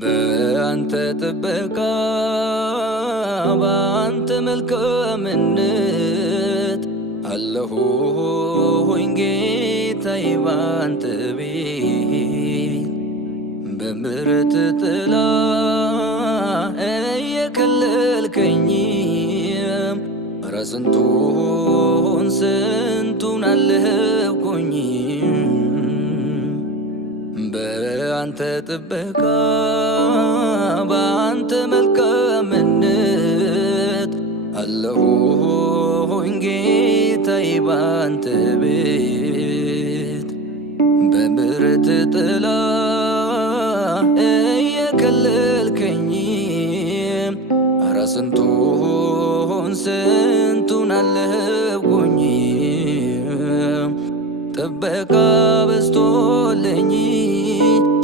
በአንተ ጥበቃ በአንተ መልካምነት አለሁኝ ጌታዬ ባንተ ቤት በምሕረት ጥላ እየከለልከኝ ኧረ ስንቱን አለፍኩኝ በአንተ ጥበቃ በአንተ መልካምነት አለሁኝ ጌታዬ ባንተ ቤት በምሕረት ጥላ እየከለልከኝ ኧረ ስንቱን አለፍኩኝ ጥበቃ በዝቶልኝ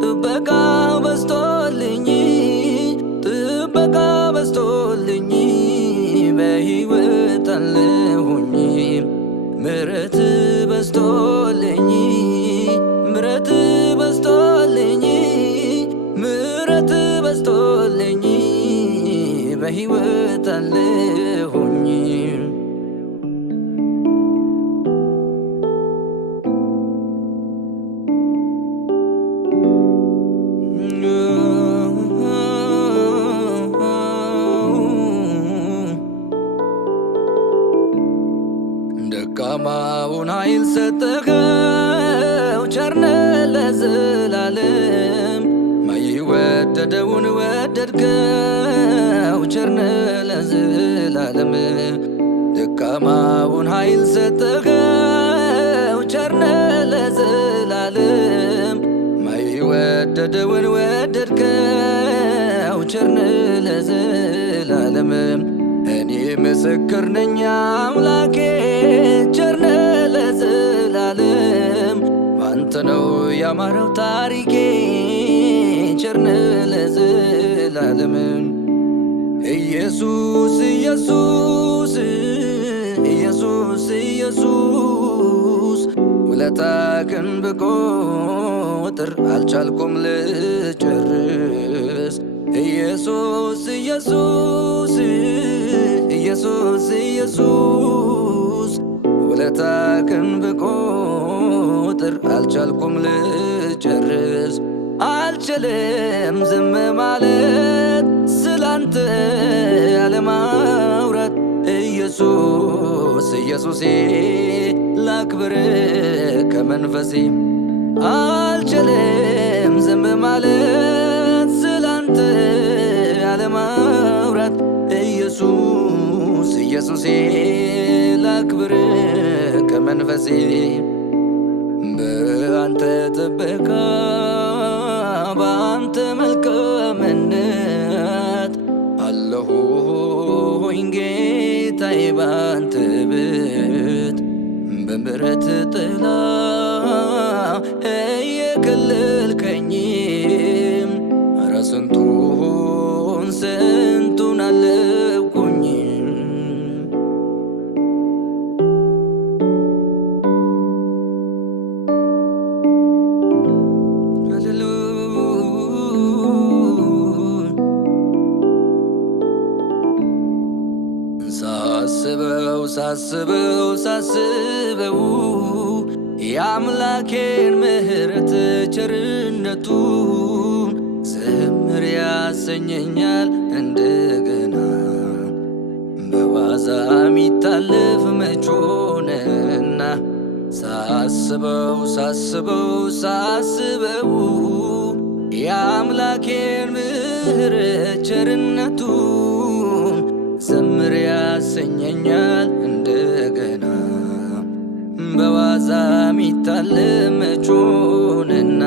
ጥበቃ በዝቶልኝ ጥበቃ በዝቶልኝ በሕይወት አለሁኝ ምሕረት በዝቶልኝ ምሕረት በዝቶልኝ ምሕረት በዝቶልኝ በሕይወት አለሁኝ ደካማውን ኃይል ሰጠኸው ቸርነ ለዘላለም ማይወደደውን ወደድከው ቸርነ ለዘላለም ደካማውን ኃይል ሰጠኸው ቸርነ ለዘላለም ማይወደደውን ወደድከው ቸርነ ለዘላለም እኔ ምስክር ነኝ አምላኬ ቸርነ ለዘላለም ባንተ ነው ያማረው ታሪኬ ቸርነ ለዘላለም ኢየሱስ ኢየሱስ ኢየሱስ ኢየሱስ ውለታህን ብቆጥር አልቻልኩም ልጨርስ ኢየሱስ ኢየሱስ ኢየሱስ ኢየሱስ ውለታህን ብቆጥር አልቻልኩም ልጨርስ አልችልም ዝም ማለት ስላንተ ያለማውራት ኢየሱስ ኢየሱሴ ላክብር ከመንፈሴ አልችልም ዝም ማለት ስላንተ ያለማውራት ኢየሱስ ኢየሱሴ ላክብር ከመንፈሴ በአንተ ጥበቃ በአንተ መልካምነት አለሁኝ ጌታዬ ባንተ ቤት በምሕረት ጥላ እየከለልከኝ ኧረ ስንቱን አለፍኩኝ ሳስበው የአምላኬን ምሕረት ቸርነቱን ዘምር ያሰኘኛል እንደገና በዋዛ ሚታለፍ መች ሆነና ሳስበው የአምላኬን ምሕረት ቸርነቱን ሚታለም መቾንና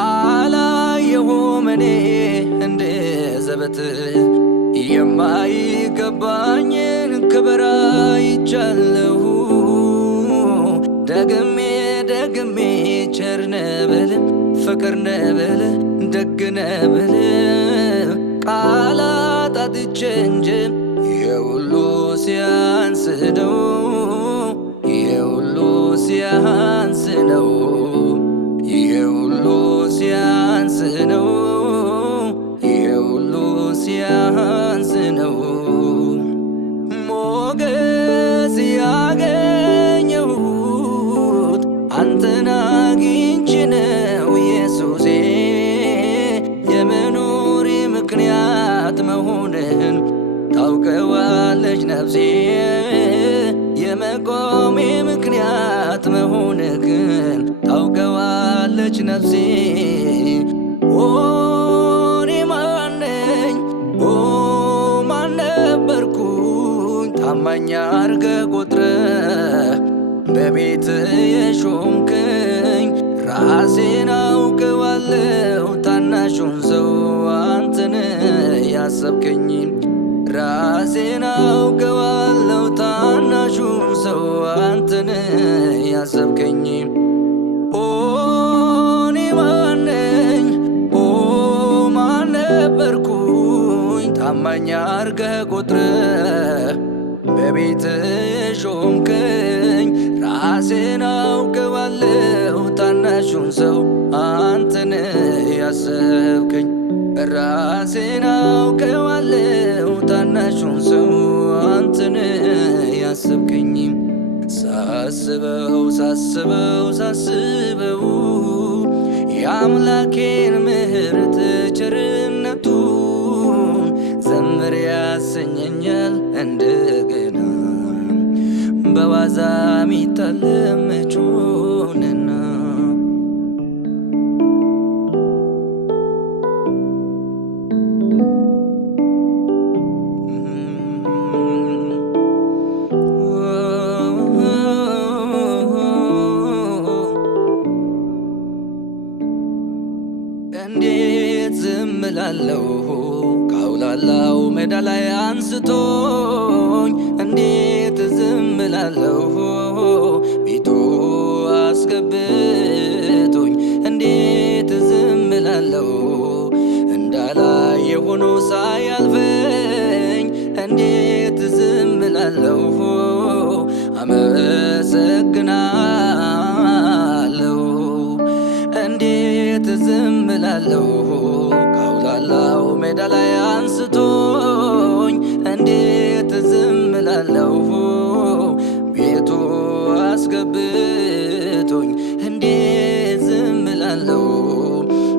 አላየሁም እኔ እንደ ዘበት የማይገባኝን ክብር አይቻለሁ። ደግሜ ደግሜ ቸር ነህ በል ፍቅር ነህ በል ደግ ነህ በል ቃላት አጥቼ እንጂ የሁሉ ሲያንስ ነው የሁሉ ሲያንስ ነው የሁሉ ሲያንስ ነው የሁሉ ሲያንስ ነው ሞገስ ያገኘሁት አንተን አግኝቼ ነው ኢየሱሴ የመኖሬ ምክንያት መሆንህን ታውቀዋለች ነፍሴ የመቆሜ ምክንያት መሆንህን ታውቀዋለች ነፍሴ እኔ ማን ነኝ ማን ነበርኩኝ ታማኝ አርገህ ቆጥረህ በቤትህ የሾምከኝ ራሴን አውቀዋለሁ ታናሹን ሰው አንተን ያሰብከኝ ራሴን አውቀዋለሁ ታናሹን ሰው አንተን ያሰብከኝ እኔ ማን ነኝ ማን ነበርኩኝ ታማኝ አርገህ ቆጥረህ በቤትህ የሾምከኝ ራሴን አውቀዋለሁ ታናሹን ሰው አንተን ያሰብከኝ ራሴን አውቀዋለሁ ታናሹን ሰው አንተን ያሰብከኝ ሳስበው ሳስበው ሳስበው የአምላኬን ምሕረት ቸርነቱን ዘምር ያሰኘኛል እንደገና በዋዛ ሚታለም መቾንና እንዴት ዝም እላለሁ ካውላላው ሜዳ ላይ አንስቶኝ እንዴት ዝም እላለሁ ቤቱ አስገብቶኝ እንዴት ዝም እላለሁ እንዳላየ ሆኖ ሳያልፈኝ እንዴት ዝም እላለሁ አመሰግናለሁ እንዴት ዝም እላለሁ ካውላላው ሜዳ ላይ አንስቶኝ እንዴት ዝም እላለሁ ቤቱ አስገብቶኝ እንዴት ዝም እላለሁ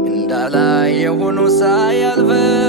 እንዳላየ ሆኖ ሳያልፈኝ